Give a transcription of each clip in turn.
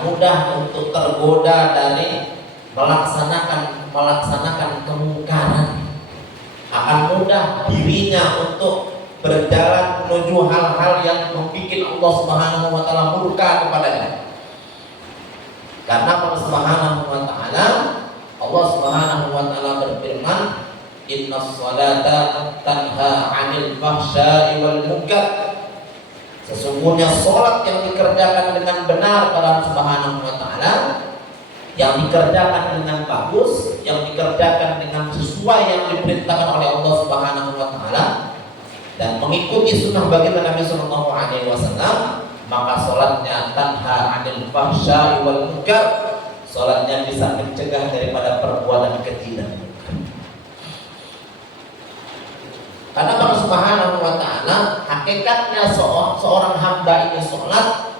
mudah untuk tergoda dari melaksanakan kemungkaran, akan mudah dirinya untuk berjalan menuju hal-hal yang membuat Allah Subhanahu wa taala murka kepadanya. Karena Allah Subhanahu wa taala berfirman, "Innas salata tanha 'anil fahsya'i wal munkar." Sesungguhnya salat yang dikerjakan dengan benar pada Allah Subhanahu wa taala, yang dikerjakan dengan bagus, yang dikerjakan dengan sesuai yang diperintahkan oleh Allah Subhanahu wa taala dan mengikuti sunnah baginda Nabi sallallahu alaihi wasallam, maka salatnya tanha 'anil fahsya'i wal munkar. Salatnya bisa mencegah daripada perbuatan keji dan munkar. Karena Allah Subhanahu wa taala hakikatnya seorang hamba ini salat,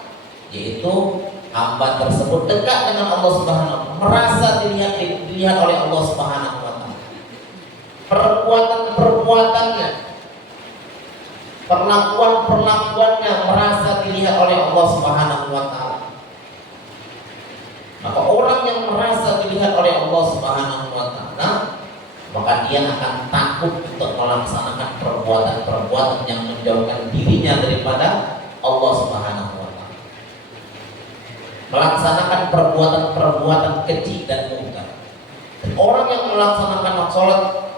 yaitu hamba tersebut dekat dengan Allah Subhanahu wa taala, merasa dilihat oleh Allah Subhanahu wa taala. Perbuatan-perbuatannya, perlakuan-perlakuannya merasa dilihat oleh Allah Subhanahu wa taala. Maka orang yang merasa dilihat oleh Allah Subhanahu wa taala, maka dia akan takut untuk melaksanakan perbuatan-perbuatan yang menjauhkan dirinya daripada Allah Subhanahu wa taala. Melaksanakan perbuatan-perbuatan keji dan munkar. Orang yang melaksanakan sholat,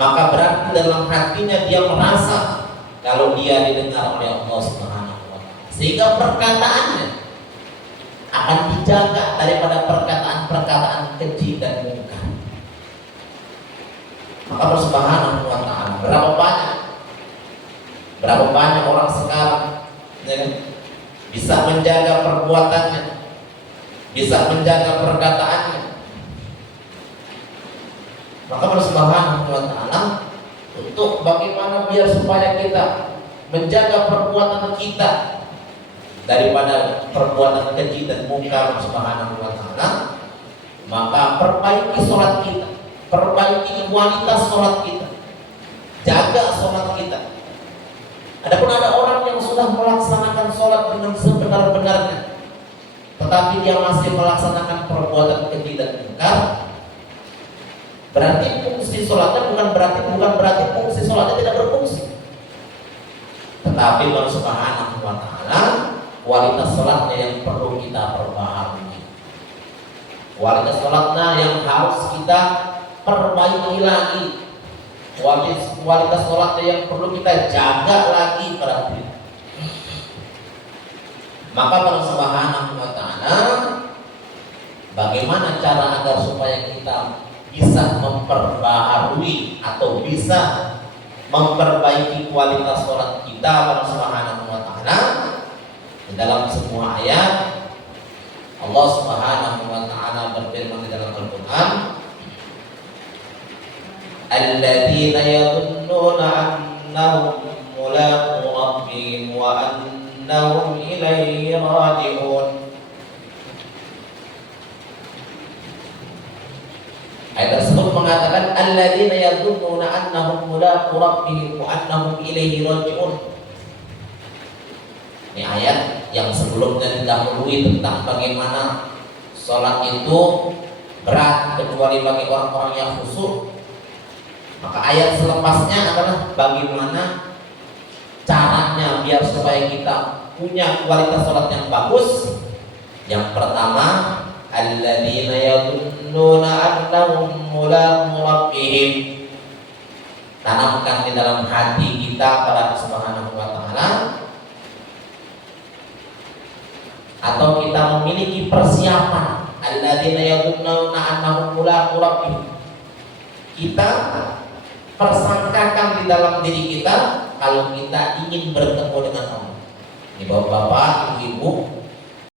maka berarti dalam hatinya dia merasa kalau dia didengar oleh Allah Subhanahu wa taala, sehingga perkataannya akan dijaga daripada perkataan-perkataan keji dan munkar. Maka Allah Subhanahu wa taala, berapa banyak orang sekarang ya, bisa menjaga perbuatannya, bisa menjaga perkataannya. Maka Allah Subhanahu wa taala untuk bagaimana biar supaya kita menjaga perbuatan kita daripada perbuatan keji dan munkar Subhanahu wa taala, maka perbaiki sholat kita, perbaiki kualitas sholat kita, jaga sholat kita. Adapun ada orang yang sudah melaksanakan sholat dengan sebenar-benarnya, tetapi dia masih melaksanakan perbuatan keji dan munkar, berarti fungsi sholatnya bukan berarti fungsi sholatnya tidak berfungsi. Tetapi Allah Subhanahu wa taala, kualitas sholatnya yang perlu kita perbaharui, kualitas sholatnya yang harus kita perbaiki lagi, kualitas sholatnya yang perlu kita jaga lagi pada diri. Maka Allah Subhanahu wa taala, bagaimana cara agar supaya kita bisa memperbaharui atau bisa memperbaiki kualitas sholat kita pada Subhanahu wa taala? Di dalam semua ayat Allah Subhanahu wa taala berfirman di dalam Al-Qur'an, alladzina yadhunnuna annahum mulaqu rabbihim wa annahum ilaihi raji'un. Ayat tersebut mengatakan alladzina yadhunnuna annahum mulaqu rabbihim wa annahum ilaihi raji'un. Ini ayat yang sebelumnya didahului tentang bagaimana sholat itu berat kecuali bagi orang-orang yang khusyuk. Maka ayat selepasnya adalah bagaimana caranya biar supaya kita punya kualitas sholat yang bagus. Yang pertama, alladzina yadhunnuna annahum mulaqu rabbihim. Tanamkan di dalam hati kita pada Subhanahu wa taala, atau kita memiliki persiapan alladzina yadhunnuna annahum mulaqu rabbihim. Kita persangkakan di dalam diri kita kalau kita ingin bertemu dengan Allah. Ini bapak-bapak, ibu-ibu,